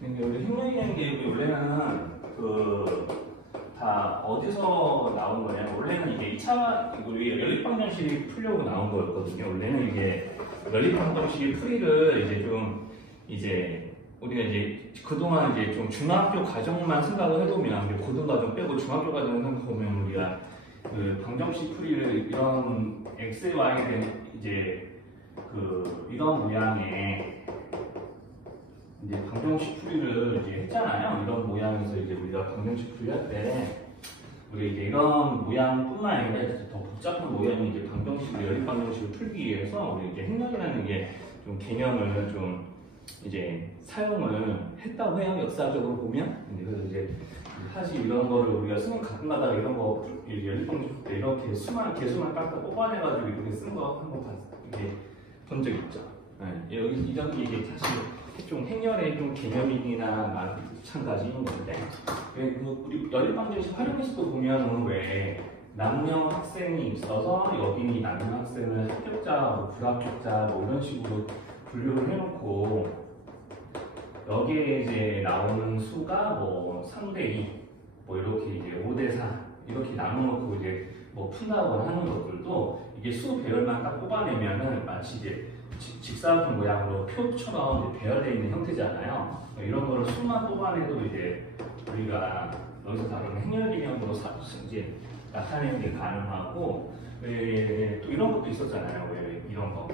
근데 우리 행렬이라는 게 원래는 다 어디서 나온 거냐면 원래는 이게 2차 우리 연립방정식이 풀려고 나온 거였거든요. 원래는 이게 연립방정식의 풀이를 이제 좀 이제 우리가 이제 그동안 이제 좀 중학교 과정만 생각을 해보면 고등과정 빼고 중학교 과정을 생각해보면 우리가 그 방정식 풀이를 이런 x, y에 대한 이제 이런 모양의 이제 방정식 풀이를 이제 했잖아요. 이런 모양에서 이제 우리가 방정식 풀이할 때 우리 이제 이런 모양뿐만 아니라 더 복잡한 모양이 이제 방정식을 연립 방정식을 풀기 위해서 우리 이제 행렬이라는 게 좀 개념을 좀 이제 사용을 했다고 해요. 역사적으로 보면. 그래서 이제 사실 이런 거를 우리가 쓰는 가끔가다 이런 거 연립 방정식 때 이렇게 개수만 딱딱 뽑아내가지고 이렇게 쓴 거 한번 본 적 있죠. 네. 여기 이런 게 이게 사실 좀 행렬의 좀 개념이나 마찬가지인 건데 우리 연립방정식 활용해서도 보면은 왜 남녀 학생이 있어서 여기 남녀 학생을 합격자, 뭐 불합격자 뭐 이런 식으로 분류를 해놓고 여기에 이제 나오는 수가 뭐 3대2 뭐 이렇게 이제 5대4 이렇게 나눠놓고 이제 뭐 푼다거나 하는 것들도 이게 수 배열만 딱 뽑아내면은 마치 이제 직사각형 모양으로 표처럼 배열되어 있는 형태잖아요. 이런 거를 수만 뽑아내도 이제 우리가 여기서 다루는 행렬 개념으로 이제 나타내는 게 가능하고 또 이런 것도 있었잖아요. 왜 이런 거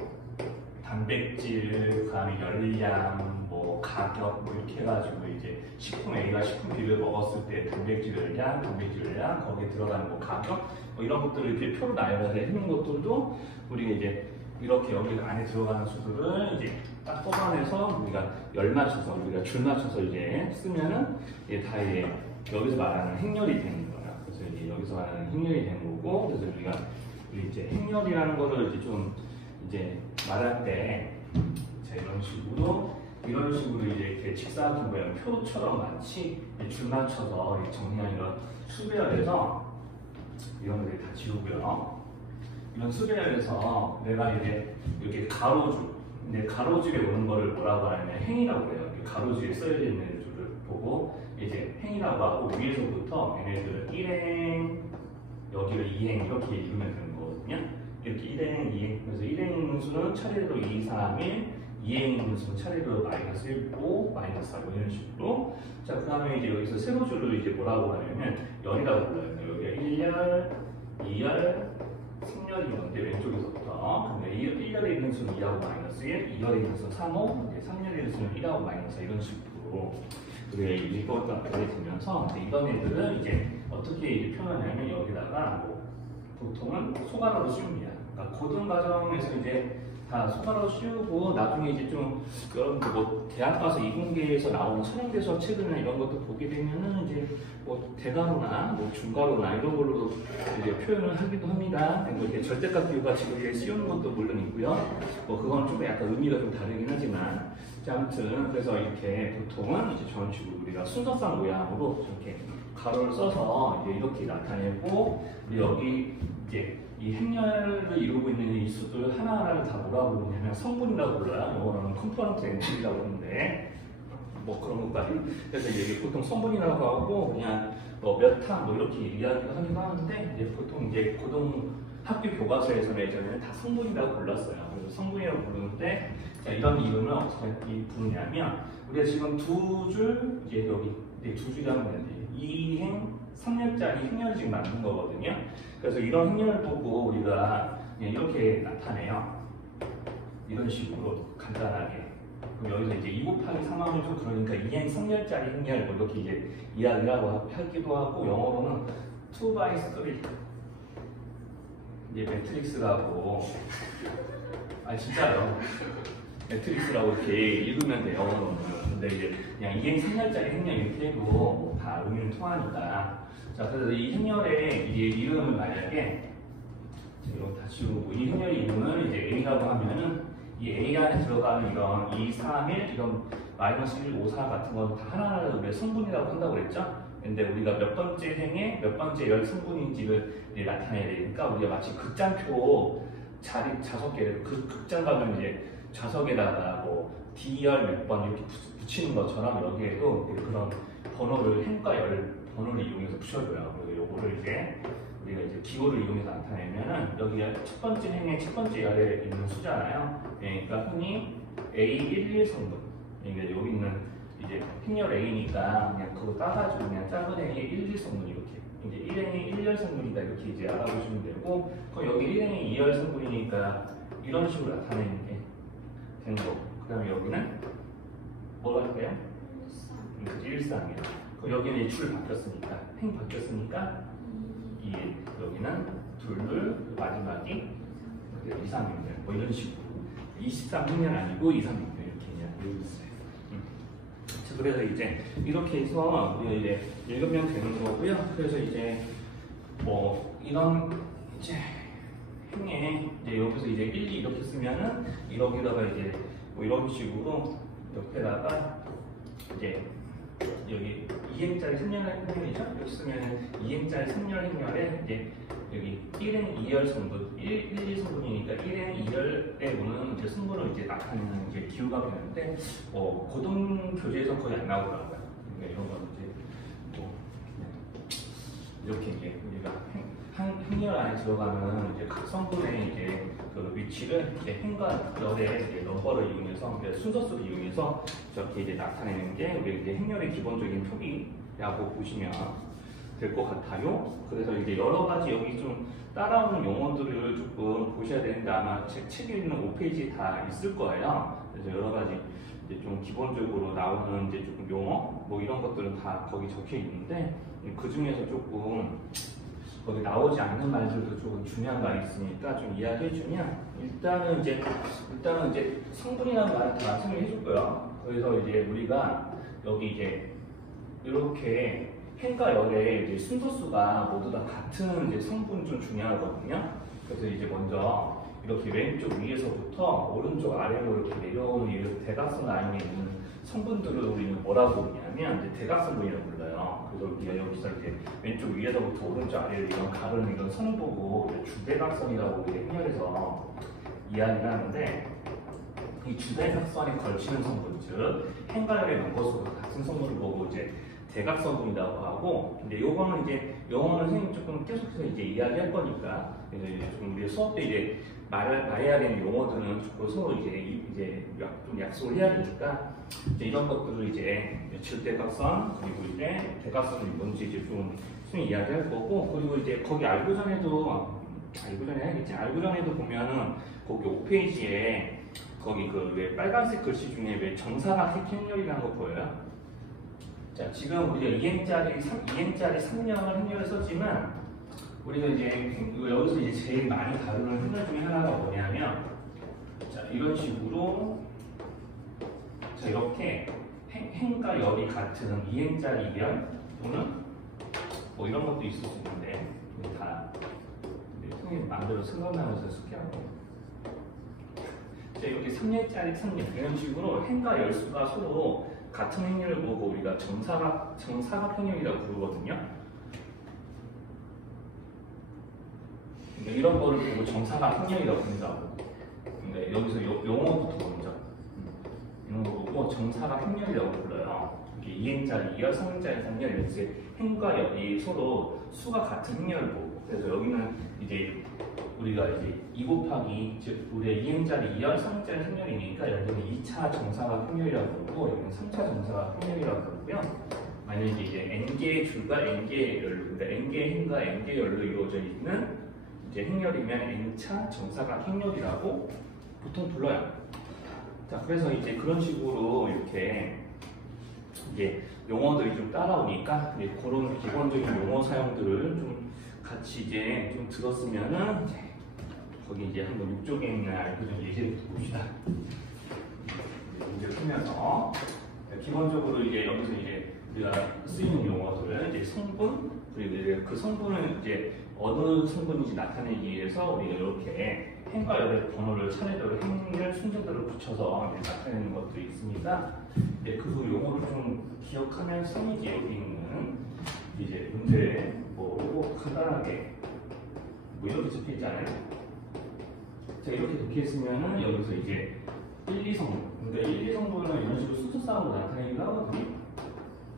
단백질, 그다음에 열량, 뭐 가격 뭐 이렇게 해가지고 이제 식품 A가 식품 B를 먹었을 때 단백질 열량, 거기에 들어가는 뭐 가격 뭐 이런 것들을 이렇게 표로 나열해서 해놓은 것들도 우리가 이제 이렇게 여기 안에 들어가는 수들을 이제 딱 뽑아내서 우리가 열 맞춰서 우리가 줄 맞춰서 이제 쓰면은 이게 다 이제 여기서 말하는 행렬이 되는 거야. 그래서 이제 여기서 말하는 행렬이 되는 거고, 그래서 우리가 이제 행렬이라는 거를 이제 좀 이제 말할 때 자, 이런 식으로 이제 이렇게 직사각형 모양 표처럼 마치 줄 맞춰서 정리한 이런 수배열에서 이런 것들 다 지우고요. 이런 수배열에서 내가 이제 이렇게 가로줄에 오는 거를 뭐라고 하냐면 행이라고 해요. 가로줄에 써져 있는 줄을 보고 이제 행이라고 하고 위에서부터 얘네들은 1행, 여기를 2행 이렇게 읽으면 되는 거거든요. 이렇게 1행, 2행. 그래서 1행 수는 차례로 2, 3, 1, 2행 수는 차례로 마이너스 1, 5, 마이너스 4 이런 식으로. 자, 그 다음에 이제 여기서 세로줄을 이제 뭐라고 하냐면 열이라고 불러요. 여기가 1열, 2열, 3열이 건데 왼쪽에서부터. 근데 1열에 있는 수는 2하고 마이너스 1, 2열에 있는 수는 3, 5, 3열에 있는 수는 1하고 마이너스 4 이런 식으로. 우리가 이것과 별이 되면서 이런 애들은 이제 어떻게 이제 표현하냐면 여기다가 뭐 보통은 소괄호로 씌웁니다. 그러니까 고등 과정에서 이제 다 소괄호로 씌우고 나중에 이제 좀 여러분들 뭐 대학 가서 이공계에서 나오는 선행대수학 책이나 이런 것도 보게 되면은 이제 뭐 대괄호나 뭐 중괄호나 이런 걸로 이제 표현을 하기도 합니다. 뭐 이렇게 절대값 비유가 지금 이렇게 씌우는 것도 물론 있고요. 뭐 그건 좀 약간 의미가 좀 다르긴 하지만. 자, 아무튼 그래서 이렇게 보통은 이제 저런 식으로 우리가 순서상 모양으로 이렇게 가로를 써서 이제 이렇게 나타내고 우리 여기 이제 이 행렬을 이루고 있는 이 수들 하나하나를 다 뭐라고 부르냐면 성분이라고 불러요. 이거는 컴포넌트 엔트리라고 하는데 뭐 그런 것까지. 그래서 이게 보통 성분이라고 하고 그냥 뭐 몇 항 뭐 이렇게 이야기를 하기도 하는데 이제 보통 이제 고등 학교 교과서에서는 예전에는 다 성분이라고 불렀어요. 그래서 성분이라고 부르는데 자, 이런 이름을 어떻게 부르냐면 우리가 지금 두 줄 이제 여기 두 줄이 하면 2행 3열짜리 행렬을 지금 만든 거거든요. 그래서 이런 행렬을 보고 우리가 그냥 이렇게 나타내요. 이런 식으로 간단하게. 그럼 여기서 이제 2 곱하기 3하면 좀 그러니까 2행 3열짜리 행렬 뭐 이렇게 이제 이야기를 하기도 하고 영어로는 2 by 3 이제 매트릭스라고 진짜요. 매트릭스라고 이렇게 읽으면 돼요. 영어로는. 근데 이제 그냥 2행 3열짜리 행렬 이렇게 해도 다 의미는 통하니까. 자, 그래서 이 행렬의 이제 이름을 만약에 이거 다 지우고 이 행렬의 이름을 이제 A라고 하면은 이 A 안에 들어가는 이런 2, 3, 1 이런 마이너스 1, 5, 4 같은 건 다 하나하나 우리가 성분이라고 한다고 그랬죠? 근데 우리가 몇 번째 행에 몇 번째 열 성분인지를 나타내야 되니까 우리가 마치 극장표 자리 5개 그 극장 가면 이제 좌석에다가 뭐 D열 몇 번 이렇게 붙이는 것처럼 여기에도 그런 번호를 행과 열 번호를 이용해서 붙여줘요. 그리고 요거를 이제 우리가 이제 기호를 이용해서 나타내면은 여기 첫 번째 행의 첫 번째 열에 있는 수잖아요. 그러니까 흔히 A11 성분. 그러니까 여기 있는 이제 행열 A니까 그냥 그거 따가지고 그냥 작은 행의 11 성분 이렇게. 이제 1행이 1열 성분이다 이렇게 이제 알아보시면 되고, 그럼 여기 1행이 2열 성분이니까 이런 식으로 나타내는 게 되는 거고, 그 다음에 여기는 뭐로 할까요? 일상이에요. 그럼 여기는 줄 바뀌었으니까, 행 바뀌었으니까 2, 여기는 둘, 마지막이 2, 3행렬 뭐 이런 식으로 23행렬 아니고 2, 3행렬 이렇게 그냥 되어 있어요. 그래서 이제 이렇게 해서 이제 읽으면 되는 거고요. 그래서 이제 뭐 이런 이제 행에 이제 여기서 이제 1, 2 이렇게 쓰면은 여기다가 이제 뭐 이런 식으로 옆에다가 이제 여기 2행짜리 3열 행렬이죠? 여기 쓰면 2행짜리 3열 행렬에 이제 여기 1행 2열 성분, 1, 2 성분이니까 1행 2열에 오는 이제 성분을 이제 나타내는 이제 기호가 되는데, 고등 교재에서 거의 안 나오더라고요. 그러니까 이런 거는 이제 뭐 이렇게 이제 우리가 행렬 안에 들어가는 이제 각 성분의 이제 그 위치를 이제 행과 열의 이제 넘버를 이용해서 순서수를 이용해서 저렇게 이제 나타내는 게 우리 이제 행렬의 기본적인 표기라고 보시면 될 것 같아요. 그래서 이제 여러 가지 여기 좀 따라오는 용어들을 조금 보셔야 되는데 아마 책에 있는 5페이지에 다 있을 거예요. 그래서 여러 가지 이제 좀 기본적으로 나오는 이제 조금 용어 뭐 이런 것들은 다 거기 적혀 있는데, 그 중에서 조금 거기 나오지 않는 말들도 조금 중요한 말이 있으니까 좀 이야기해 주면, 일단은 이제 성분이라는 말을 다 설명해 줄 거예요. 그래서 이제 우리가 여기 이제 이렇게 행과 열의 이제 순서수가 모두 다 같은 이제 성분이 좀 중요하거든요. 그래서 이제 먼저 이렇게 왼쪽 위에서부터 오른쪽 아래로 이렇게 내려오는 이 대각선 라인에 있는 성분들을 우리는 뭐라고 부르냐면 이제 대각선분이라고 불러요. 그래서 우리가 여기서 이렇게 왼쪽 위에서부터 오른쪽 아래로 이런 가르는 이런 선을 보고 주대각선이라고 우리 행렬에서 이야기를 하는데, 이 주대각선에 걸치는 성분, 즉 행과 열의 넘버수가 같은 성분을 보고 이제 대각선분이라고 하고, 근데 요거는 이제 영어는 선생님 조금 계속해서 이제 이야기할 거니까, 그래서 이제 좀 우리 수업 때 이제 말해야 되는 용어들은 조금 서로 이제 좀 약속을 해야 되니까, 이제 이런 것들을 이제 질대각선 그리고 이제 대각선이 뭔지 이제 좀 이야기할 거고, 그리고 이제 거기 알고 전에 해야겠지. 알고 전에도 보면은 거기 5페이지에 거기 그 왜 빨간색 글씨 중에 왜 정사각 행렬이라는 거 보여요? 자, 지금 우리가 2행짜리 3열 행렬을 썼지만, 우리가 이제 여기서 이제 제일 많이 다루는 행렬 중에 하나가 뭐냐면, 자, 이런 식으로, 자, 이렇게 행과 열이 같은 2행짜리 2열 또는 뭐 이런 것도 있을 수 있는데, 다 선생님 마음대로 생각나면서 숙제하고, 자, 이렇게 3행짜리 3열 이런 식으로 행과 열수가 서로 같은 행렬을 보고 우리가 정사각 행렬이라고 부르거든요. 그러니까 이런 거를 보고 정사각 행렬이라고 부른다고. 그러니까 여기서 용어부터 먼저 이런 거 보고 정사각 행렬이라고 불러요. 이게 2행짜리 2열, 3행짜리 3열 이렇게 행과 열이 서로 수가 같은 행렬을 보고, 그래서 여기는 이제 우리가 이제 2 곱하기, 즉 우리의 2행짜리 2열, 3행짜리 3열이니까 여기는 2차 정사각 행렬이라고 부르고 여기는 3차 정사각 행렬이라고 부르고요. 만약에 이제 n개의 줄과 n개의 열로, 그러니까 n개의 행과 n개의 열로 이루어져 있는 이제 행렬이면 n차 정사각 행렬이라고 보통 불러요. 자, 그래서 이제 그런 식으로 이렇게 이제 용어들이 좀 따라오니까 이제 그런 기본적인 용어 사용들을 좀 같이 이제 좀 들었으면은 이제 거기 이제 한번 6쪽에 있는 알고리즘 예제부터 봅시다. 문제 풀면서 기본적으로 이제 여기서 이제 우리가 쓰이는 용어들은 이제 성분, 그리고 이제 그 성분은 이제 어느 성분인지 나타내기 위해서 우리가 이렇게 행과 열의 번호를 차례대로 행렬 순서대로 붙여서 나타내는 것들이 있습니다. 그 용어를 좀 기억하면서 이제 여기 있는 이제 문제 뭐 간단하게 뭐 이렇게 적혀 있잖아요. 자, 이렇게 적혀 있으면은 여기서 이제 1, 2성분. 그러니까 1, 2성분은 이런 식으로 순서상으로 나타내기도 하거든요.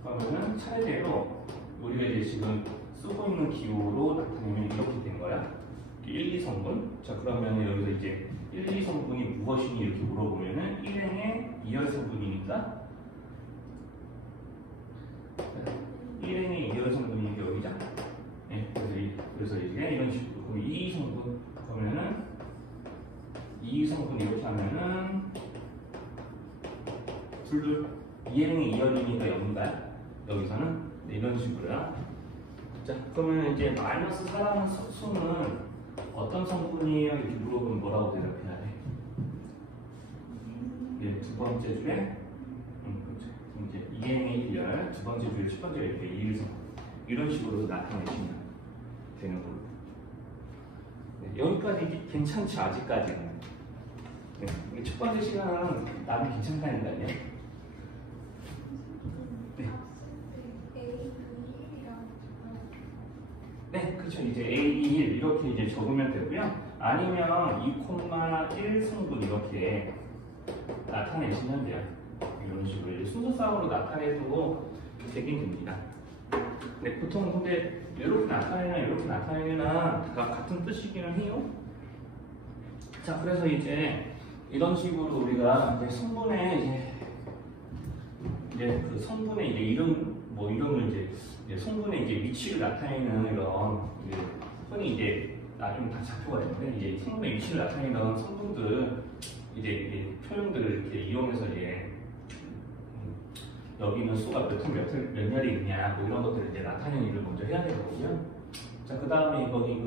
그러면은 차례대로 우리가 이제 지금 쓰고 있는 기호로 나타내면 이렇게 된 거야. 1, 2성분. 자, 그러면 여기서 이제 1, 2성분이 무엇이니 이렇게 물어보면은 1행의 2열성분이니까 1행의 2열성분이 여기죠. 네, 그래서 이제 이런 식으로 그럼 2성분 그러면은 2성분 이렇게 하면은 둘둘 2행의 2열이니까 0인가요? 여기서는 네, 이런 식으로요. 자, 그러면 이제 마이너스 4라는 수는 어떤 성분이에요? 이렇게 물어보면 뭐라고 대답해야 돼? 예, 두 번째 주에 그렇죠. 이제 2행의 1열, 두 번째 주에 첫 번째 이렇게 2일성 이런 식으로 나타내시면 되는 걸로. 네, 여기까지 괜찮죠? 아직까지는. 네, 첫 번째 시간은 나는 괜찮다니까요. 네. 네, 그렇죠. 이제 A, 2, 1 이렇게 이제 적으면 되고요. 아니면 2,1 성분 이렇게 나타내시면 돼요. 이런 식으로 이제 순서상으로 나타내도 되긴 됩니다. 네, 보통 근데 이렇게 나타내나 이렇게 나타내는 다 같은 뜻이기는 해요. 자, 그래서 이제 이런 식으로 우리가 이제 성분의 이제 그 성분의 이제 이름을 이제 성분의 이제 위치를 나타내는 이런 흔히 이제 나중에 다 잡혀가 되는데 이제 성분의 위치를 나타내는 성분들 이제 표현들을 이렇게 이용해서 이제 여기 있는 수가 몇 열이 있냐 뭐 이런 것들을 이제 나타내는 일을 먼저 해야 되거든요. 자, 그 다음에 거기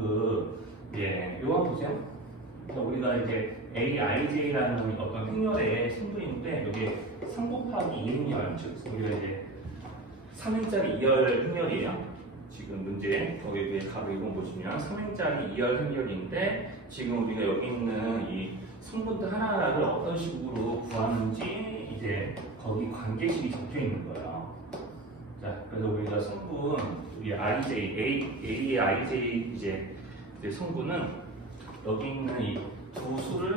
요거 보세요. 그래서 우리가 이제 AIJ라는 어떤 행렬의 성분인데 여기 3 곱하기 2행렬, 즉 우리가 이제 3행짜리 2열 행렬이에요. 지금 문제 거기 위에 가로 1번 보시면 3행짜리 2열 행렬인데 지금 우리가 여기 있는 이 성분들 하나를 어떤 식으로 구하는지 이제 거기 관계식이 적혀 있는 거예요. 자, 그래서 우리가 성분 우리 A의 IJ 이제 성분은 여기 있는 이 두 수를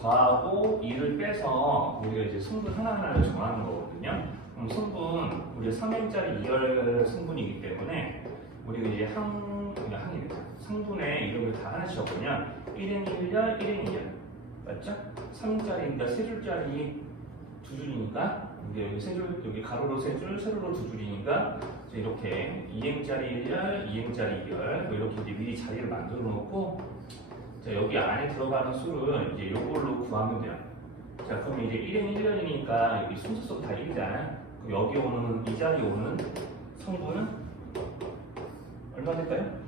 더하고 2를 빼서 우리가 이제 성분 하나하나를 정하는 거거든요. 그럼 성분 우리가 3행짜리 2열 성분이기 때문에 우리가 이제 성분의 이름을 다 하나씩 적으면 1행 1열, 1행 2열 맞죠? 3행짜리니까 3줄짜리 2줄이니까 여기 가로로 3줄, 세로로 2줄이니까 이렇게 2행짜리 1열, 2행짜리 2열 뭐 이렇게 이제 미리 자리를 만들어 놓고 자, 여기 안에 들어가는 수를 이제 이걸로 구하면 돼요. 자, 그럼 이제 1행 1열이니까 여기 순서속 다 1이잖아요. 그럼 여기 오는 이 자리에 오는 성분은 얼마 될까요?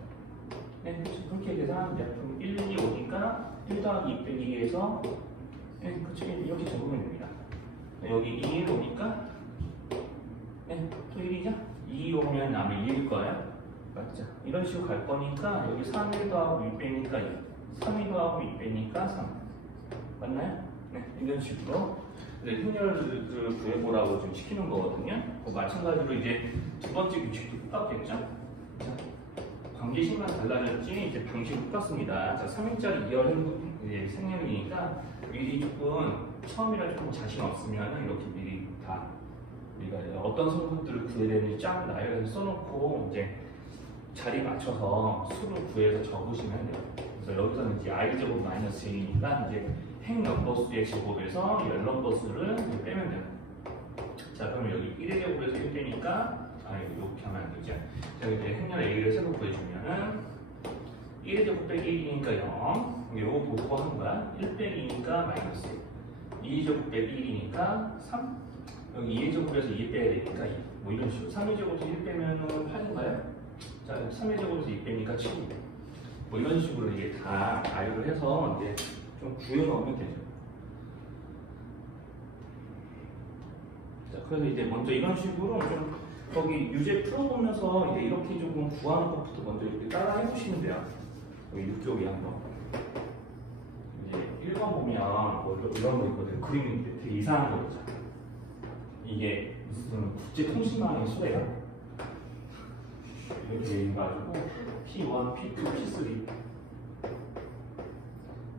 네, 그렇게 계산하면 돼요. 그럼 1, 2, 5니까 1 더하기 2 빼기 2에서 네, 그렇죠. 이렇게 적으면 됩니다. 여기 2, 1 오니까 네, 또 1이죠? 2 오면 아마 2일 거예요. 맞죠? 이런 식으로 갈 거니까 여기 3, 1 더하고 2 빼니까 2. 3, 2 더하고 2 빼니까 3. 맞나요? 네, 이런 식으로 행렬을 구해보라고 좀 시키는 거거든요. 마찬가지로 이제 두 번째 규칙도 똑같겠죠? 자, 관계식만 달라졌지 이제 방식은 똑같습니다. 자, 3행짜리 2열 생략이니까 미리 조금 처음이라 조금 자신 없으면 이렇게 미리 다 우리가 어떤 성분들을 구해야 되는지 쫙 나열해서 써놓고 이제 자리 맞춰서 수를 구해서 적으시면 돼요. 그래서 여기서는 이제 i제곱 마이너스 j니까 이제 행 넘버수의 제곱에서 열 넘버수를 빼면 돼요. 자, 그럼 여기 1의 제곱에서 1 빼니까 이렇게 하면 안 되죠. 자, 이제 행렬 a를 새로 구해주면은 1의 제곱 빼기 1이니까 0. 요거 보고 하는 거야. 1 빼기 2니까 마이너스 2의 제곱 빼기 1이니까 3. 여기 2의 제곱에서 2 빼야 되니까 2. 뭐 이런 식으로 3의 제곱에서 1 빼면은 8인가요? 자, 3의 제곱에서 2 빼니까 7. 뭐 이런 식으로 이게 다 나열을 해서 이제 좀 구해놓으면 되죠. 자, 그래서 이제 먼저 이런 식으로 좀 거기 유제 풀어보면서 이제 이렇게 조금 구하는 것부터 먼저 이렇게 따라 해보시면 돼요. 여기 6쪽에 한번. 이제 1번 보면 뭐 이런 거 있거든요. 그림이 되게 이상한 거 있죠. 이게 무슨 국제통신망의 수예요. 이렇게 해가지고 P1, P2, P3.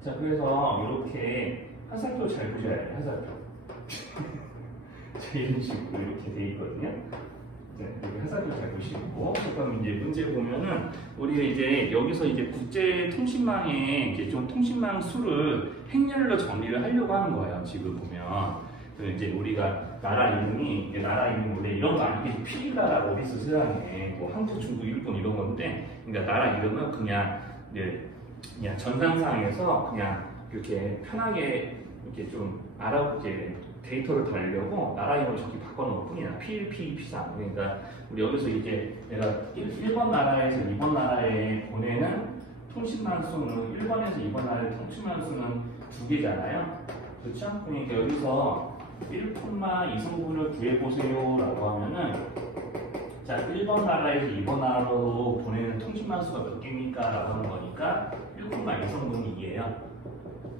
자, 그래서 이렇게 화살표 잘 보셔야 돼요. 화살표. 자, 이런 식으로 이렇게 돼 있거든요. 네, 여기 화살표 잘 보시고, 그럼 이제 문제 보면은 우리가 이제 여기서 이제 국제 통신망에 이제 좀 통신망 수를 행렬로 정리를 하려고 하는 거예요. 지금 보면 이제 우리가 나라 이름이 원래 이런 거 아니고 필나라 어디 있어 세상에 뭐 한국, 중국, 일본 이런 건데, 그러니까 나라 이름은 그냥 이제 그냥 전산상에서 그냥 이렇게 편하게 이렇게 좀 이제 데이터를 달려고 나라 이름을 저기 바꿔놓은 뿐이야. P3. 그러니까 우리 여기서 이제 내가 1번 나라에서 2번 나라에 보내는 통신망 수는 1번에서 2번 나라의 통신망 수는 2개잖아요. 그렇죠? 그러니까 여기서 1,2성분을 구해보세요 라고 하면은, 자, 1번 나라에서 2번 나라로 보내는 통신망 수가 몇 개입니까? 라고 하는 거니까 1,2성분이 2예요.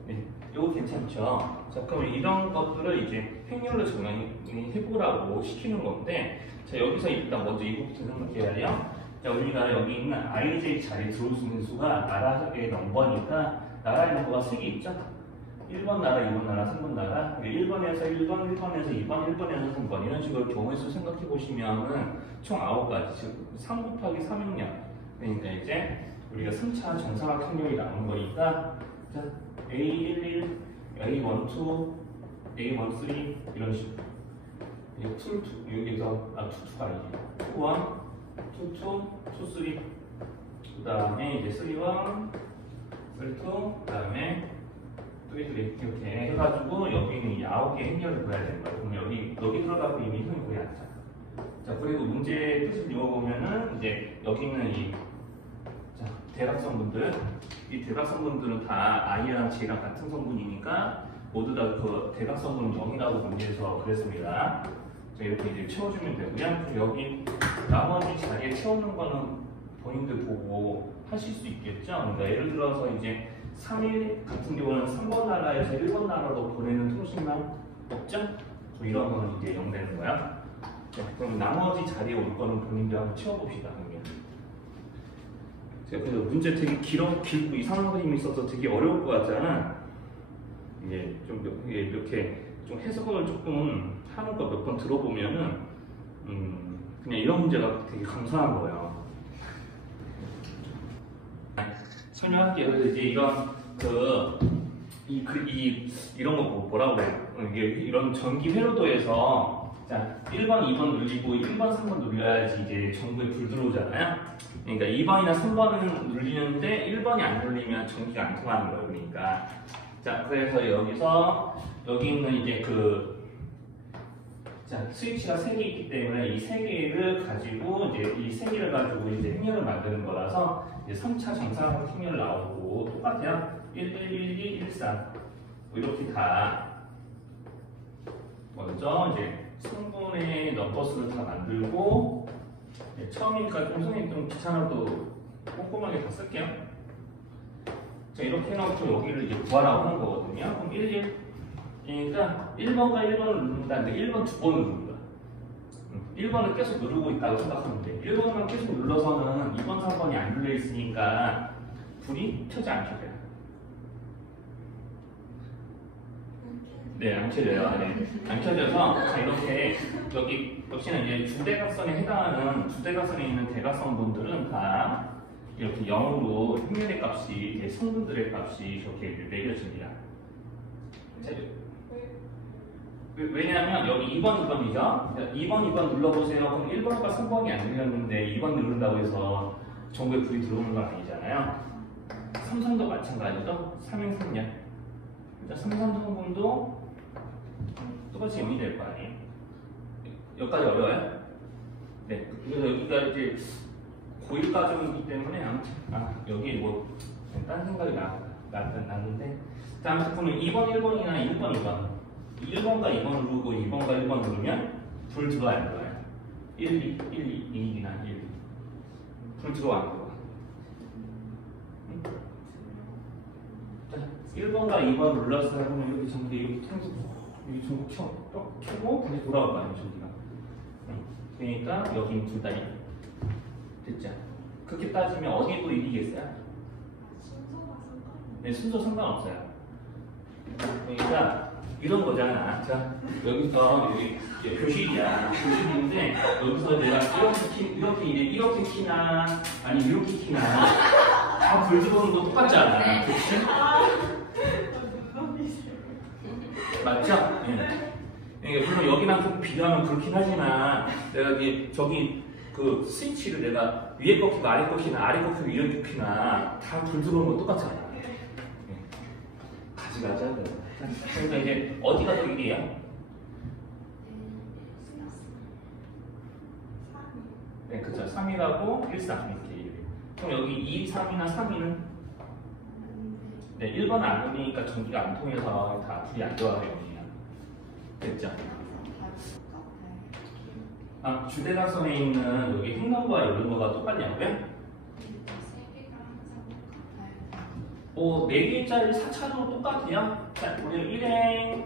네, 이거 괜찮죠? 자, 그럼 이런 것들을 이제 행렬로 정리해보라고 시키는 건데, 자, 여기서 일단 먼저 이거부터 생각해야 돼요. 자, 우리가 여기 있는 IJ 자리에 들어올 수 있는 수가 나라의 넘버니까, 나라의 넘버가 3개 있죠? 1번 나라, 2번 나라, 3번 나라. 1번에서 1번, 1번에서 2번, 1번에서 3번. 이런 식으로 경우의 수 생각해 보시면은 총 9가지. 즉, 3 곱하기 3은 0. 그러니까 이제 우리가 3차 정사각형용이 나오는 거니까, 자, A11, A12, A13 이런 식으로. 여기서 2가 아니지. 2, 1, 2, 2, 2, 3. 그 다음에 이제 3, 1, 3, 2. 그 다음에 이렇게 해가지고 여기는 9개 행렬을 그려야 되는 거예요. 그럼 여기 들어가고 이미 형이 거의 안 차. 자, 그리고 문제 뜻을 읽어보면은 이제 여기 있는 이 대각선분들, 이 대각선분들은 다 I랑 J랑 같은 성분이니까 모두 다 그 대각선분 0이라고 문제에서 그랬습니다. 자, 이렇게 이제 채워주면 되고요. 여기 나머지 자리에 채우는 거는 본인들 보고 하실 수 있겠죠. 그러니까 예를 들어서 이제 3일 같은 경우는 3번 나라에서 1번 나라로 보내는 통신망 없죠? 이런 거는 이제 0 되는 거야. 자, 그럼 나머지 자리에 올 거는 본인들 한번 채워봅시다. 그러면. 제가 그래서 문제 되게 길고 이상한 그림이 있어서 되게 어려울 것 같잖아. 이게 좀 이렇게 좀 해석을 조금 하는 거 몇 번 들어보면은 그냥 이런 문제가 되게 감사한 거예요. 설명할게요. 그래서 이제 이런 거 뭐라고 그래요? 이런 전기 회로도에서 자 1번, 2번 눌리고 1번, 3번 눌려야지 이제 전구에 불 들어오잖아요. 그러니까 2번이나 3번은 눌리는데 1번이 안 눌리면 전기가 안 통하는 거예요. 그러니까 자 그래서 여기 있는 이제 스위치가 3개 있기 때문에 이 3개를 가지고 이제 이 3개를 가지고 이제 행렬을 만드는 거라서 이제 3차 정사각 행렬 나오고 똑같아요. 1, 1, 1, 2, 1, 3 이렇게 다 먼저 이제 성분의 넘버스를 다 만들고 처음이니까 좀 선생님 좀 귀찮아도 꼼꼼하게 다 쓸게요. 자 이렇게 해놓고 여기를 이제 구하라고 하는 거거든요. 그럼 1, 1 그러니까 1번과 1번을 누른다는데 1번 2번 누르는 거야. 1번을 계속 누르고 있다고 생각하면 돼. 1번만 계속 눌러서는 2번, 3번이 안 눌려 있으니까 불이 켜지 안 켜져요. 네, 안 켜져요. 네. 안 켜져서 자, 이렇게 여기 역시나 이제 주대각선에 해당하는 주대각선에 있는 대각선분들은 다 이렇게 0으로 행렬의 값이 성분들의 값이 저렇게 매겨집니다. 왜냐하면 여기 2번, 2번이죠? 2번, 2번 눌러보세요. 그럼 1번과 3번이 안 눌렸는데 2번 누른다고 해서 전구에 불이 들어오는 건 아니잖아요. 삼성도 마찬가지죠? 3행 3년. 삼성 성분도 똑같이 0이 될 거 아니에요? 여기까지 어려워요? 네. 그래서 여기가 이제 고1 과정이기 때문에 아무튼 여기 뭐 딴 생각이 났는데 자, 아무튼 보면 2번, 1번이나 1번, 2번 1번과 2번 누르고 2번과 1번 누르면 불 들어와야 하는 거예요. 1, 2, 1, 2, 2나 1, 2 불 들어와는 거야. 자, 1번과 2번 눌러서 해보면 여기 전기 이렇게 켜고 여기 전기 켜고 다시 돌아올 거 아니에요, 전기가. 그러니까 여기 둘 다 됐죠? 그렇게 따지면 어디에 또 이기겠어요? 순서가 상관없어요. 네, 순서 상관없어요. 그러니까 이런 거잖아. 자, 여기서 여기 이제 교실이야. 교실인데 여기서 내가 이렇게 이제 이렇게 키나 아니면 이렇게 키나 다 불 들어오는 거 똑같잖아. 네. 그렇지? 맞죠? 네. 그러니까 물론 여기랑 좀 비교하면 그렇긴 하지만 내가 이게 저기 그 스위치를 내가 위에 꺾이고 아래 꺾이나 아래 꺾이고 위에 꺾이나 다 불 들어오는 거 똑같잖아. 네. 가져가자. 그러니까 이제 어디가 더 이게요? 네, 그쵸. 3이라고 1, 3 이렇게. 그럼 여기 2, 3이나 3이는? 네, 1번 안 오니까 전기가 안 통해서 다 불이 안 들어가요, 여기는. 됐죠? 아, 주대각선에 있는 여기 행넘과 열넘과가 똑같냐고요? 4개짜리 4차도 똑같아요? 자, 우리 1행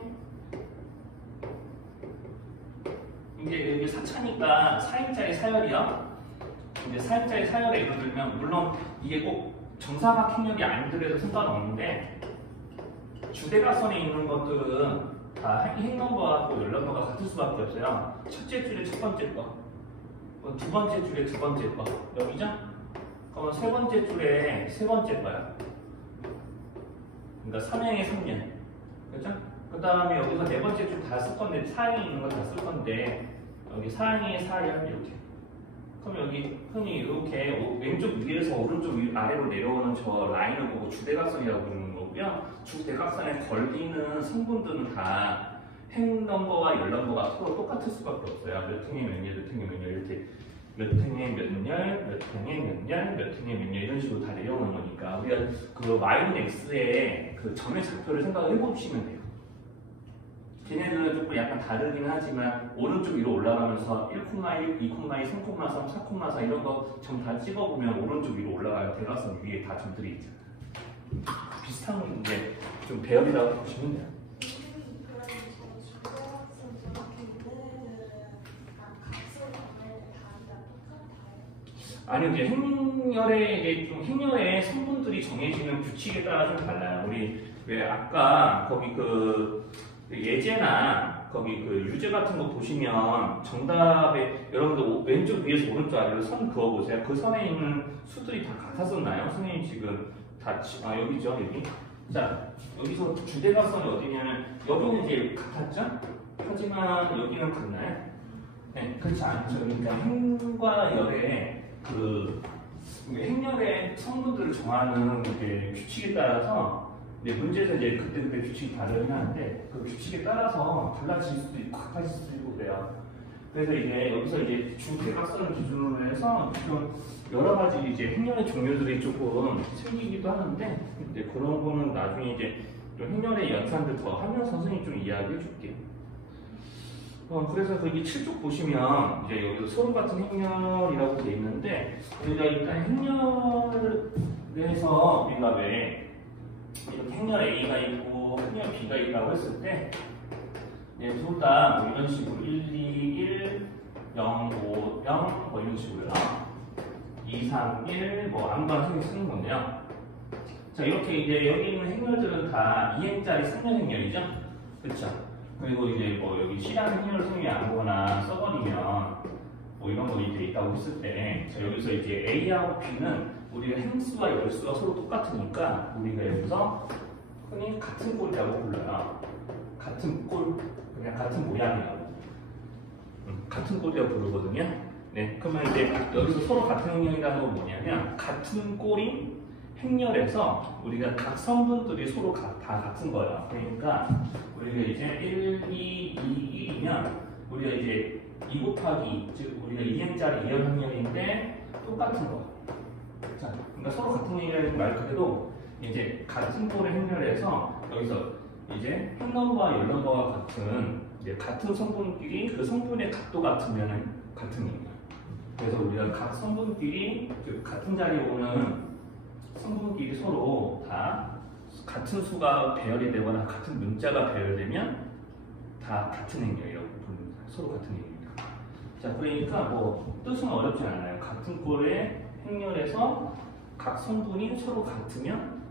이제 여기 4차니까 4행짜리 사열이요. 이제 4행짜리 사열에 예를 들면 물론 이게 꼭 정사각 행렬이 아니더라도 상관없는데 주대각선에 있는 것들은 다 행넘과하고 열넘과가 같을 수밖에 없어요. 첫째 줄에 첫 번째 거, 두 번째 줄에 두 번째 거, 여기죠? 그러면 세 번째 줄에 세 번째 거야. 그러니까 3행의 3년. 그죠? 그 다음에 여기서 네 번째 줄 다 쓸 건데, 4행이 있는 거 다 쓸 건데, 여기 4행의 4년 이렇게. 그럼 여기 흔히 이렇게 왼쪽 위에서 오른쪽 아래로 내려오는 저 라인을 보고 주대각선이라고 부르는 거고요. 주대각선에 걸리는 성분들은 다 행넘버와 열넘버가 서로 똑같을 수밖에 없어요. 몇 행의 몇 열, 몇 행의 몇 열, 이렇게. 몇 행의 몇 열, 몇 행의 몇 열, 몇 행의 몇 열 이런 식으로 다 내려오는 거니까 우리가 그 yx의 그 점의 좌표를 생각을 해보시면 돼요. 걔네들은 조금 약간 다르긴 하지만 오른쪽 위로 올라가면서 1,1, 2,2, 3,3, 4,4 이런 거 점 다 찍어보면 오른쪽 위로 올라가요. 대각선 위에 다 점들이 있잖아요. 비슷한 건데 좀 배열이라고 보시면 돼요. 아니요, 이제 행렬의 성분들이 정해지는 규칙에 따라 좀 달라요. 우리 왜 아까 거기 그 예제나 거기 그 유제 같은 거 보시면 정답에 여러분들 왼쪽 위에서 오른쪽 아래로 선 그어보세요. 그 선에 있는 수들이 다 같았었나요? 선생님 지금 다 여기죠, 여기. 자, 여기서 주대각선이 어디냐면 여기는 이제 같았죠? 하지만 여기는 같나요? 네, 그렇지 않죠. 그러니까 행과 열의 그 행렬의 성분들을 정하는 게 규칙에 따라서 문제에서 이제 그때 규칙이 다르긴 하는데 그 규칙에 따라서 달라질 수도 있고 같아질 수도 있고 그래요. 그래서 이제 여기서 이제 주대각선을 기준으로 해서 좀 여러 가지 이제 행렬의 종류들이 조금 생기기도 하는데 이제 그런 거는 나중에 이제 좀 행렬의 연산들 더 하면서 선생님이 좀 이야기해 줄게요. 그래서 거기 7쪽 보시면 이제 여기서 서로 같은 행렬이라고 되어 있는데 우리가 일단 행렬에서 우리가 왜 이렇게 행렬 A가 있고 행렬 B가 있다고 했을 때 둘 다 뭐 이런 식으로 1, 2, 1, 0, 5, 0 뭐 이런 식으로요. 2, 3, 1 뭐 아무거나 생각 쓰는 건데요. 자 이렇게 이제 여기 있는 행렬들은 다 2행짜리 3년 행렬이죠. 그렇죠? 그리고 이제 뭐 여기 시간 행렬 승리 아무거나 써버리면 뭐 이런 거 이제 있다고 했을 때 자, 여기서 이제 A하고 B는 우리가 행수와 열수가 서로 똑같으니까 우리가 여기서 흔히 같은 꼴이라고 불러요. 같은 꼴, 그냥 같은 모양이라고. 같은 꼴이라고 부르거든요. 네, 그러면 이제 여기서 서로 같은 행렬이라는 건 뭐냐면 같은 꼴인 행렬에서 우리가 각 성분들이 서로 다 같은 거예요. 그러니까 우리가 이제 1, 2, 2, 2면 우리가 이제 2 곱하기 즉 우리가 2행짜리 2열 행렬인데 똑같은 거. 자, 그러니까 서로 같은 행렬인 말 그대로 이제 같은 꼴의 행렬에서 여기서 이제 행넘과 열넘과 같은 이제 같은 성분끼리 그 성분의 각도 같으면 같은 행렬. 그래서 우리가 각 성분끼리 같은 자리에 오는 성분끼리 서로 다 같은 수가 배열이 되거나 같은 문자가 배열되면 다 같은 행렬이라고 부릅니다. 서로 같은 행렬입니다. 자, 그러니까 뭐 뜻은 어렵지 않아요. 같은 꼴의 행렬에서 각 성분이 서로 같으면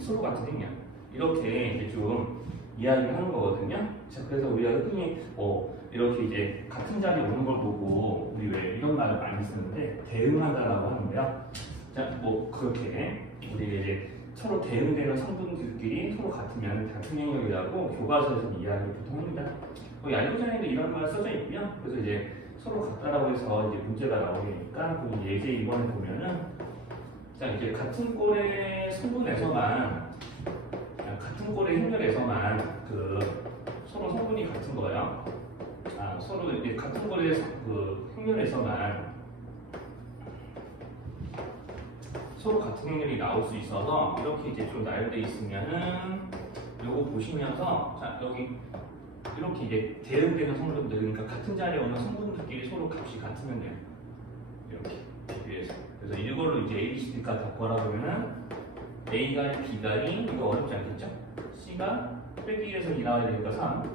서로 같은 행렬. 이렇게 이제 좀 이야기를 하는 거거든요. 자, 그래서 우리가 흔히 이렇게 이제 같은 자리에 오는 걸 보고 우리 왜 이런 말을 많이 쓰는데 대응한다라고 하는데요. 자, 뭐 그렇게 우리가 이제 서로 대응되는 성분들끼리 서로 같으면 단순행렬이라고 교과서에서 이야기를 보통 합니다. 얄구자에도 이런 말 써져 있고요. 그래서 이제 서로 같다라고 해서 이제 문제가 나오니까 그 예제 2번에 보면은 자 이제 같은 꼴의 성분에서만 같은 꼴의 행렬에서만 그 서로 성분이 같은 거예요. 서로 이제 같은 꼴의 그 행렬에서만 서로 같은 행렬이 나올 수 있어서 이렇게 이제 좀 나열되어 있으면은 요거 보시면서 자 여기 이렇게 이제 대응되는 성분들 그러니까 같은 자리에 오는 성분들끼리 서로 값이 같으면 돼요. 이렇게 비교해서 그래서 이걸로 이제 A, B, C, D가 다 구하라 그러면은 A가 B가 2 이거 어렵지 않겠죠? C가 빼기 1에서 2 나와야 되니까 3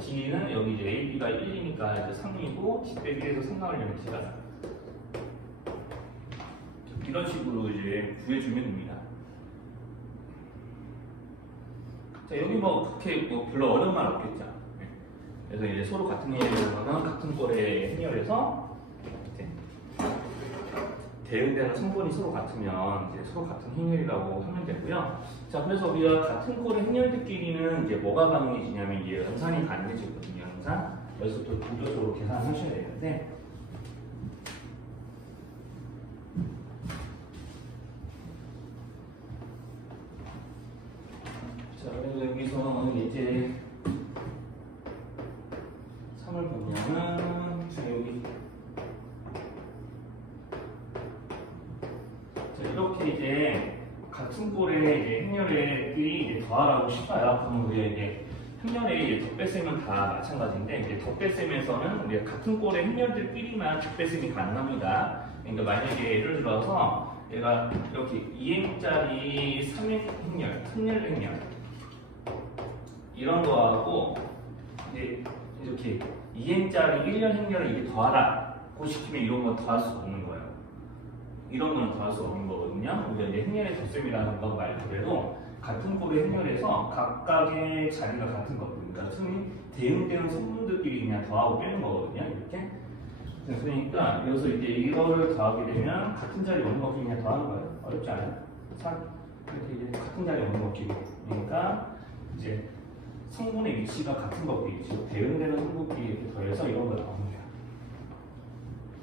D는 여기 이제 A, B가 1이니까 이제 3이고 D 빼기 1에서 3 나오려면 D가 4 이런 식으로 이제 구해주면 됩니다. 자, 여기 뭐 그렇게 뭐 별로 어려운 말 없겠죠. 그래서 이제 서로 같은 행렬이라면 같은 꼴의 행렬에서 대응되는 성분이 서로 같으면 이제 서로 같은 행렬이라고 하면 되고요. 자, 그래서 우리가 같은 꼴의 행렬들끼리는 이제 뭐가 가능해지냐면 이제 연산이 가능해지거든요. 연산. 그래서 또 구조적으로 계산하셔야 되는데. 자, 그래서 여기서 이제 3을 보면은 자, 여기 자, 이렇게 이제 같은 꼴의 이제 행렬의끼리 이제 더하라고 싶어요. 그러면 우리가 이제 행렬의 이제 덧배셈은 다 마찬가지인데 이제 덧배셈에서는 우리가 같은 꼴의 행렬들끼리만 덧배셈이 가능합니다. 그러니까 만약에 예를 들어서 얘가 이렇게 2행짜리 3행 행렬, 3열 행렬 이런 거하고 이제 이렇게 2행짜리 1년 행렬을 이게 더하라고 시키면 이런 건 더할 수 없는 거예요. 이런 거는 더할 수 없는 거거든요. 우리가 이제 행렬의 덧셈이라는 건 말 그대로 같은 꼴의 행렬에서 각각의 자리가 같은 거거든요. 그러니까 흔히 대응되는 성분들끼리 그냥 더하고 빼는 거거든요. 이렇게. 그러니까 여기서 이제 이거를 더하게 되면 같은 자리에 오는 것끼리 그냥 더하는 거예요. 어렵지 않아요? 3 이렇게 이제 같은 자리에 오는 것끼리. 그러니까 이제 성분의 위치가 같은 것끼리, 즉 대응되는 성분끼리 이렇게 더해서 이런 걸 나오는 거예요.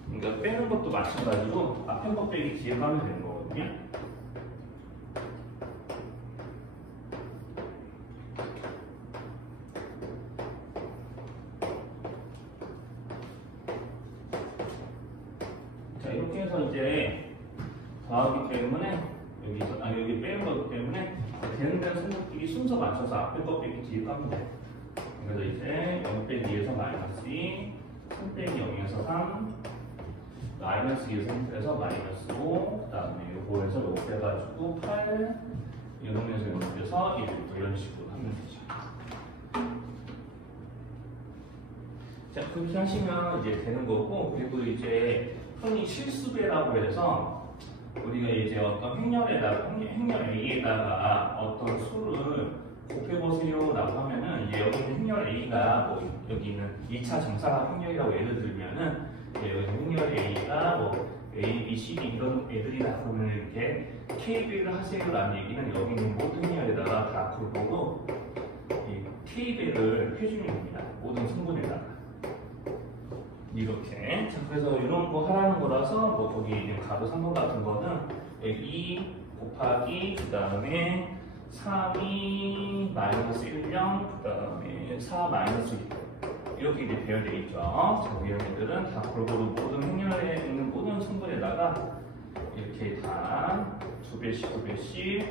그러니까 빼는 것도 마찬가지로 앞에 것 빼기 뒤에 가면 되는 거거든요. 자, 이렇게 해서 이제 더하기 때문에 여기서 여기 빼는 거기 때문에 대응되는 성분끼리 순서 맞춰서 앞에 것 빼기 뒤에 가면 돼요. 그래서 이제 0 빼기 2에서 마이너스 2, 3 빼기 0에서 3, 마이너스 2에서 3에서 마이너스 5, 그 다음에 요거에서 요거 빼가지고 8, 이놈에서 요놈에서 1, 이런 식으로 하면 되죠. 자, 그렇게 하시면 이제 되는 거고, 그리고 이제 흔히 실수배라고 해서 우리가 이제 어떤 행렬 A에다가 어떤 수를 곱해보세요 라고 하면은 이제 여기 있는 행렬 A가 뭐 여기 있는 2차 정사각 행렬이라고 예를 들면은 여기 행렬 A가 뭐 A, B, C, D 이런 애들이다 그러면 이렇게 K배를 하세요라는 얘기는 여기 있는 모든 행렬에다가 다 그거고 K배를 해주는 겁니다. 모든 성분에다가 이렇게. 자, 그래서 이런 거 하라는 거라서 뭐 거기 있는 가로 3번 같은 거는 2 곱하기 그 다음에 3이 마이너스 1령 그 다음에 4 마이너스 1 이렇게 이제 배열되어 있죠. 자, 이런 애들은 다 골고루 모든 행렬에 있는 모든 성분에다가 이렇게 다 2배씩 2배씩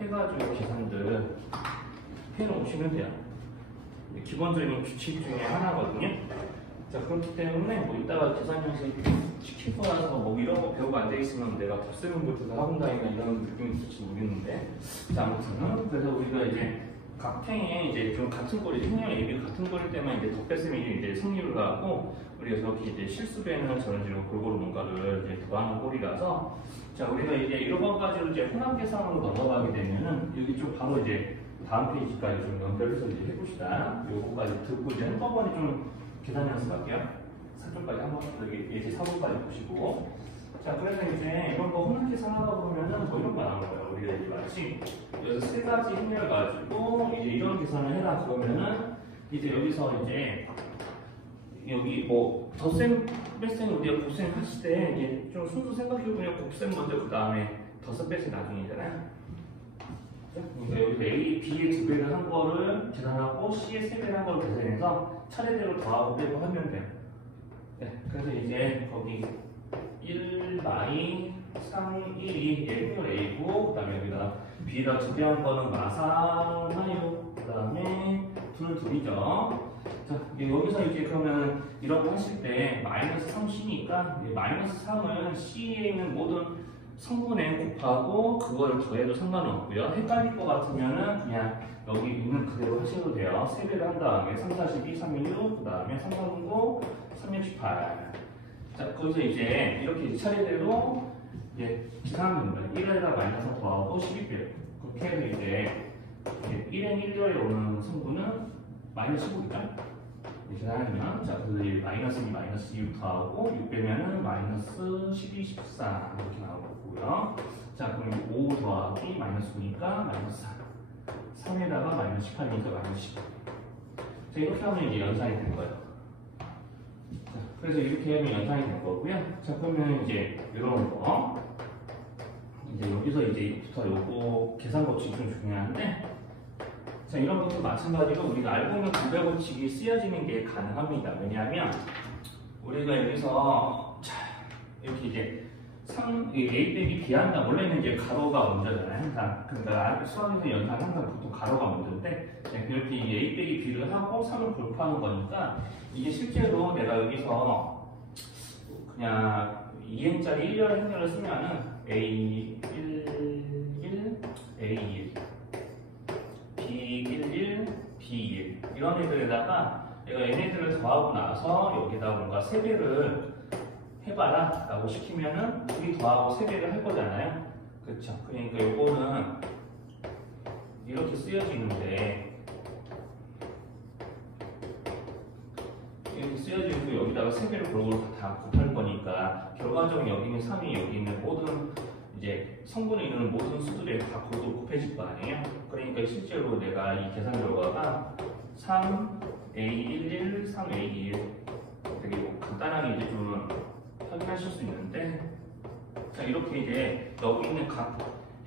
해가지고 계산들 해놓으시면 돼요. 기본적인 규칙 중에 하나거든요. 자, 그렇기 때문에 뭐 이따가 계산 형식 시킬 거라서 뭐 이런 거 배우고 앉아 있으면 내가 덧셈을 못해서 학원 다니나 이런 느낌이 있을지 모르겠는데, 자, 아무튼 그래서 우리가 이제 각 행에 이제 좀 같은 꼴이 행렬 AB 같은 꼴일 때만 이제 덧배셈이 이제 성립을 하고 우리가 저렇게 이제 실수배는 저런 식으로 골고루 뭔가를 이제 더하는 꼴이라서 자, 우리가 이제 이런 것까지로 이제 혼합 계산으로 넘어가게 되면은 여기 좀 바로 이제 다음 페이지까지 좀 연결해서 이제 해봅시다. 요거까지 듣고 이제 한꺼번에 좀 계산 연습할게요. 4쪽까지 한번 예제 4번까지 보시고. 자, 그래서 이제 이런 거 혼합 계산하다 보면은 뭐 이런 거 나오는 거예요. 우리가 이제 마치 여기서 세 가지 행렬 가지고 이제 이런 계산을 해라 그러면은 이제 여기서 이제 여기 뭐 덧셈, 뺄셈 우리가 곱셈 하실 때 이게 좀 순서 생각해보면 곱셈 먼저 그 다음에 덧셈 뺄셈 나중이잖아요. 그러니까 여기서 A, B의 2배를 한 거를 계산하고 C의 3배를 한 거를 계산해서 차례대로 더하고 빼고 하면 돼요. 네, 그래서 이제 거기 1, 마이, 3, 1이 행렬 A고 그 다음에 여기다 B에다 2배 한 거는 마사나요. 그 다음에 2는 2이죠. 자, 여기서 이제 그러면 이런 거 하실 때 마이너스 3C니까 마이너스 3은 C에 있는 모든 성분에 곱하고 그걸 더해도 상관없고요. 헷갈릴 것 같으면은 그냥 여기 있는 그대로 하셔도 돼요. 3배를 한 다음에 3, 4, 12, 3, 1, 6, 그 다음에 3, 4, 9, 3, 6, 18. 자, 거기서 이제 이렇게 이제 차례대로 이제 계산하면 됩니다. 1에다 마이너스 더하고 12배요. 그렇게 해서 이제 1행 1렬에 오는 성분은 마이너스 15죠. 계산하면 자, 그 마이너스 2, 마이너스 2 더하고 6 빼면은 마이너스 12, 14 이렇게 나오고요. 자, 그럼 5 더하기 마이너스 9니까 마이너스 4. 3에다가 마이너스 18이니까 마이너스 15. 자, 이렇게 하면 이제 연산이 된 거예요. 자, 그래서 이렇게 하면 연산이 된 거고요. 자, 그러면 이제 이런 거 이제 여기서 이제부터 요거 계산 법칙이 좀 중요한데. 자, 이런 것도 마찬가지로 우리가 알고 있는 분배 법칙이 쓰여지는 게 가능합니다. 왜냐하면 우리가 여기서 이렇게 이제 A 빼기 B 한다. 원래는 이제 가로가 먼저잖아요. 항상. 그러니까 수학에서 연산 항상 보통 가로가 먼저인데 이렇게 A 빼기 B를 하고 3을 곱하는 거니까 이게 실제로 내가 여기서 그냥 2행짜리 1열 행렬을 쓰면은 A1, 1, A1 B11, B1 이런 애들에다가 내가 얘네들을 더하고 나서 여기다 뭔가 3배를 해봐라 라고 시키면은 둘이 더하고 3배를 할 거잖아요. 그쵸? 그러니까 요거는 이렇게 쓰여지는데 이렇게 쓰여지고 여기다가 3배를 골고루 다 곱할 거니까 결과적으로 여기 있는 3이 여기 있는 모든 이제 성분을 이루는 모든 수들에 다 골고루 곱해질 거 아니에요? 그러니까 실제로 내가 이 계산 결과가 3A11, 3A21 되게 뭐 간단하게 이제 좀 확인하실 수 있는데 자, 이렇게 이제 여기 있는 각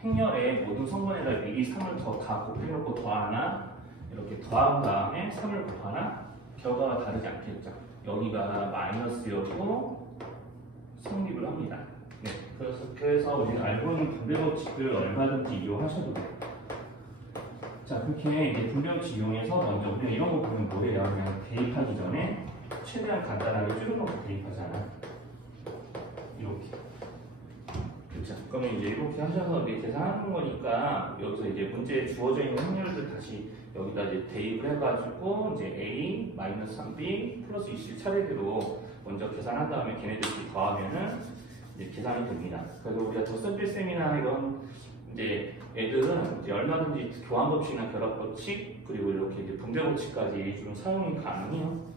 행렬의 모든 성분에다 이 3을 더 다 곱해놓고 더하나 이렇게 더한 다음에 3을 곱하나 결과가 다르지 않겠죠? 여기가 마이너스였고 성립을 합니다. 네, 그래서 우리가 알고 있는 분배 법칙을 얼마든지 이용하셔도 돼요. 자, 그렇게 이제 분배 법칙 이용해서 먼저 우리가 이런 거 보면 뭐예요? 그냥 대입하기 전에 최대한 간단하게 줄여놓고 대입하잖아. 이렇게. 그렇죠? 그러면 이제 이렇게 하셔서 이제 계산하는 거니까 여기서 이제 문제에 주어져 있는 행렬들 다시 여기다 이제 대입을 해가지고 이제 A 마이너스 3B 플러스 20 차례대로 먼저 계산한 다음에 걔네들끼리 더하면은 이제 계산이 됩니다. 그래서 우리가 덧셈 뺄셈이나 이런 이제 애들은 이제 얼마든지 교환 법칙이나 결합 법칙 그리고 이렇게 이제 분배 법칙까지 좀 사용이 가능해요.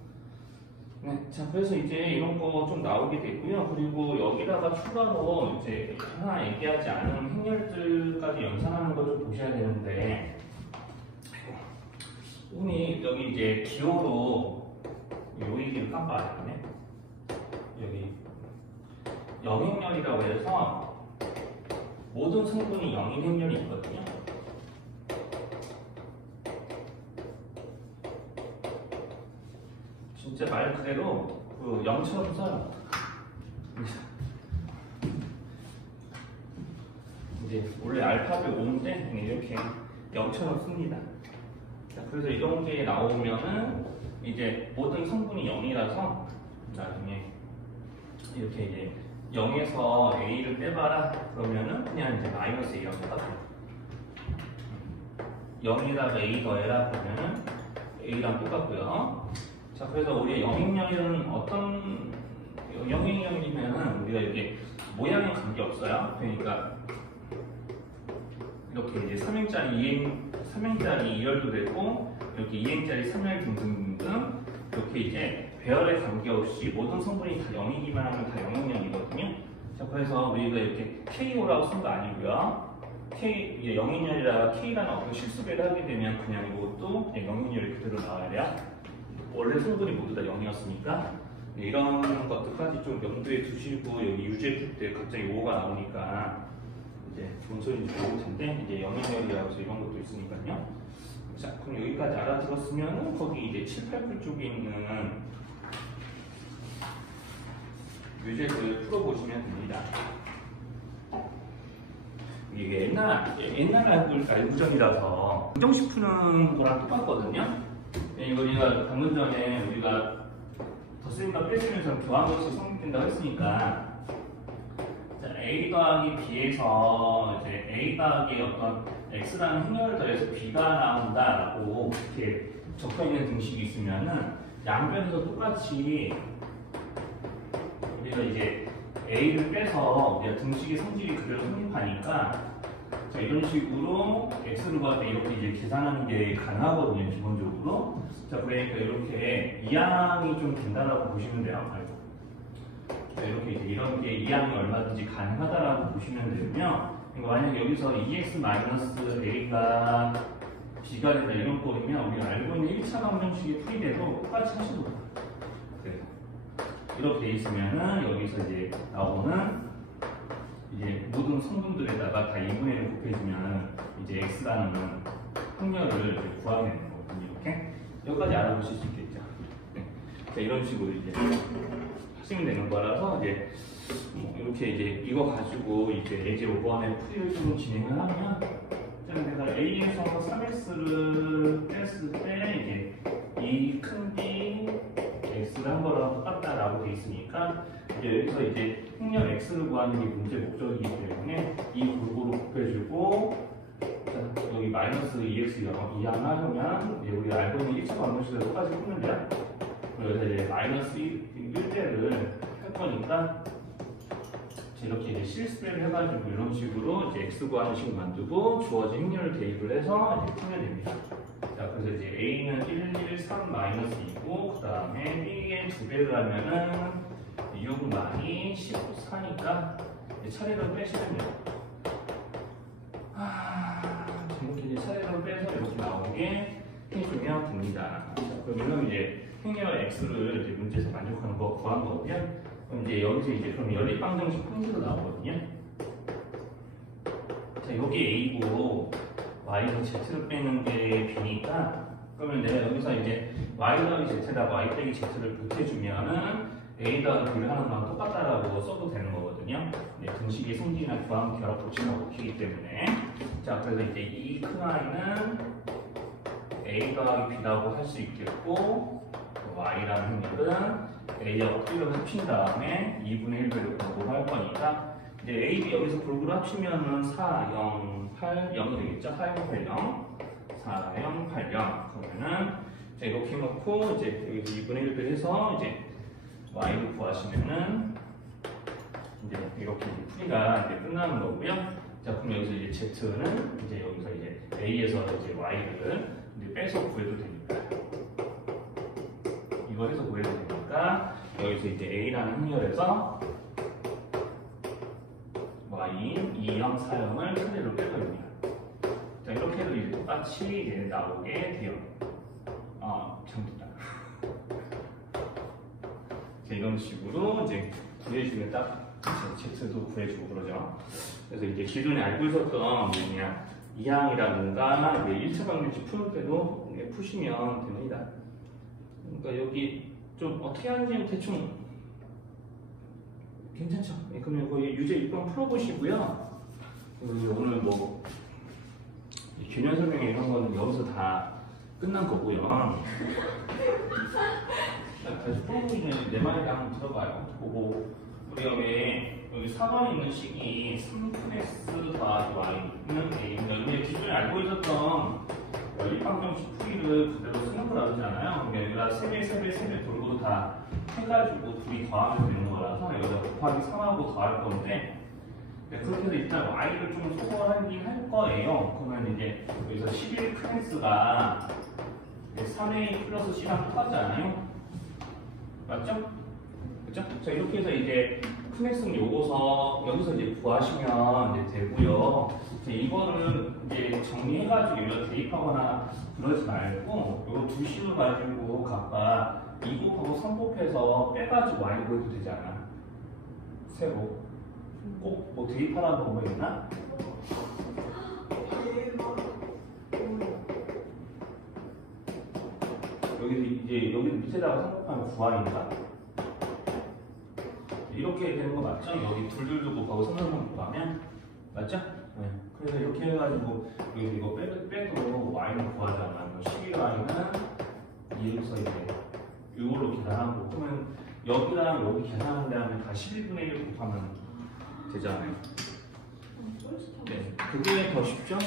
네, 자, 그래서 이제 이런 거 좀 나오게 됐고요. 그리고 여기다가 추가로 이제 하나 얘기하지 않은 행렬들까지 연산하는 걸 좀 보셔야 되는데, 우리 여기 이제 기호로 요 얘기를 깜빡했네. 여기 영행렬이라고 해서 모든 성분이 영인 행렬이 있거든요. 진짜 말 그대로 그 0처럼 써요. 이제 원래 알파벳 5인데 이렇게 0처럼 씁니다. 자, 그래서 이런 게 나오면은 이제 모든 성분이 0이라서 나중에 이렇게 이제 0에서 A를 빼봐라 그러면은 그냥 이제 마이너스 A랑 똑같아요. 0에다가 A 더해라 그러면은 A랑 똑같고요. 자, 그래서 우리 영행렬은 어떤 영행렬이면은 우리가 이렇게 모양에 관계 없어요. 그러니까 이렇게 이제 3행짜리 3행짜리 2열도 되고 이렇게 2행짜리 3열 등등등 이렇게 이제 배열에 관계없이 모든 성분이 다 0이기만 하면 다 000이거든요. 자, 그래서 우리가 이렇게 KO라고 쓴 거 아니고요. K, 0인열이라 K라는 어떤 실수배를 하게 되면 그냥 이것도 0인열이 그대로 나와야 돼요. 원래 성분이 모두 다 0이었으니까 이런 것들까지 좀 염두에 두시고 여기 유제 풀 때 갑자기 5가 나오니까 이제 좋은 소리인지 모를 텐데 이제 0인열이라고 해서 이런 것도 있으니까요. 자, 그럼 여기까지 알아들었으면 거기 이제 7, 8풀 쪽에 있는 유제를 풀어보시면 됩니다. 이게 옛날 알구정이라서 부정식 푸는 거랑 똑같거든요. 이거 우리가 방금 전에 우리가 더쓰니까 뺐으면서 교환것이 성립된다고 했으니까 자, A 더하기 B에서 이제 A 더하기 어떤 X라는 행렬을 더해서 B가 나온다라고 이렇게 적혀있는 등식이 있으면은 양변에서 똑같이 우리가 이제 A를 빼서 우리가 등식의 성질이 그대로 성립하니까 자, 이런 식으로 X를 구할 때 이렇게 이제 계산하는 게 가능하거든요, 기본적으로. 자, 그러니까 이렇게 이항이 좀 된다라고 보시면 돼요. 자, 이렇게 이제 이런 게 이항이 얼마든지 가능하다라고 보시면 되면, 그러니까 만약 여기서 2x-a가 b가 된다 이런 꼴이면 우리가 알고 있는 1차 방정식의 풀이대로 똑같이 하셔도 돼요. 이렇게 돼 있으면은 여기서 이제 나오는 이제 모든 성분들에다가 다 2분의 1을 곱해주면 이제 x라는 확률을 구하게 되는 거거든요. 이렇게 여기까지 알아보실 수 있겠죠. 네. 자, 이런 식으로 이제 하시면 되는 거라서 이제 이렇게 이제 이거 가지고 이제 예제 5번의 풀이를 좀 진행을 하면 내가 A에서 3x를 뺐을 때 이제 이 큰 B x를 한 거랑 똑같다라고 돼 있으니까 이제 여기서 이제 행렬 x를 구하는 게 문제 목적이기 때문에 이 골고루 곱해주고 여기 마이너스 2x 이항하려면 우리가 알고 있는 1차 방정식을 똑같이 푸면 돼요. 그래서 이제 마이너스 1대를 할 거니까 이렇게 이제 실수배를 해가지고 이런 식으로 이제 x 구하는 식 만들고 주어진 행렬을 대입을 해서 이제 풀면 됩니다. 자, 그래서 이제 a는 1, 1, 3 마이너스 2고 그 다음에 b의 2배를 하면은 6 많이 14니까 차례로 빼시면 돼요. 이렇게 이제 차례로 빼서 이렇게 나오게 해주면 됩니다. 자, 그러면 이제 행렬 x를 이제 문제에서 만족하는 거 구한 거고요. 그럼 이제 여기서 이제 그럼 연립방정식 품수로 나오거든요. 자, 여기 a고 y에서 z를 빼는 게 b니까 그러면 내가 여기서 이제 y 더하기 z에다가 y 빼기 z를 보태주면은 a 더하기 b를 하는 거랑 똑같다라고 써도 되는 거거든요. 네, 등식의 성질이나 교환 결합 법칙을 먹히기 때문에 자, 그래서 이제 이 큰 y는 a 더하기 b라고 할 수 있겠고 y라는 행렬은 a하고 b를 합친 다음에 2분의 1배를 골고루 할 거니까 이제 a, b 여기서 골고루 합치면은 4, 0, 8, 0이 되겠죠? 4, 0, 8, 0 4, 0, 8, 0 그러면은 이렇게 해놓고 이제 여기서 2분의 1배 해서 이제 y를 구하시면은 이제 이렇게 풀이가 이제 끝나는 거고요. 자, 그럼 여기서 이제 z는 이제 여기서 이제 a에서 이제 y를 이제 빼서 구해도 되니까 이거 해서 구해도 되니까 여기서 이제 a라는 행렬에서 y 2형 4형을 차례로 빼버립니다. 자, 이렇게 해도 이제 똑같이 이제 나오게 돼요. 잘못됐다. 자, 이런 식으로 이제 구해주면 딱 z도 구해주고 그러죠. 그래서 이제 기존에 알고 있었던 그냥 2항이라든가 1차 방정식 푸는 때도 푸시면 됩니다. 그러니까 여기 좀 어떻게 하는지 대충 괜찮죠? 그러면 거기 유제 6번 풀어보시고요. 오늘 뭐 균형 설명 이런 거는 여기서 다 끝난 거고요. 다시 풀어보기 전에 내 말에 한번 들어봐요. 보고 우리가 왜 여기 4번에 있는 식이 3x 더하기 y는 a입니다. 근데 기존에 알고 있었던 연립방정식 풀이를 그대로 쓰는 거라잖아요. 그러니까 여기가 3배 돌고 다 해가지고 둘이 더하면 되는 거라서 여기다 곱하기 3하고 더할 건데 네, 그렇게 해서 일단 y를 좀 소거하긴 할 거예요. 그러면 이제 여기서 11 클래스가 3a 플러스 c랑 똑같잖아요. 맞죠? 그죠? 자, 이렇게 해서 이제 클래스는 요거서 여기서 이제 구하시면 이제 되고요. 이제 이거를 이제 정리해가지고 여기다 대입하거나 그러지 말고 요거 두 식을 가지고 각각 2 곱하고 3 곱해서 빼가지고 y 구해도 되잖아. 새로. 꼭 뭐 대입하라는 방법이 있나? 여기서 이제 여기 밑에다가 3 곱하면 9y니까 이렇게 되는 거 맞죠? 여기 둘둘도 곱하고 3 곱하면 맞죠? 네. 그래서 이렇게 해가지고 여기 이거 빼도 y는 구하자면 11y는 2에서 이제 이걸로 계산하고 그러면 여기랑 여기 계산한 다음에 다 11분의 1 곱하면 되잖아요. 네, 그게 더 쉽죠?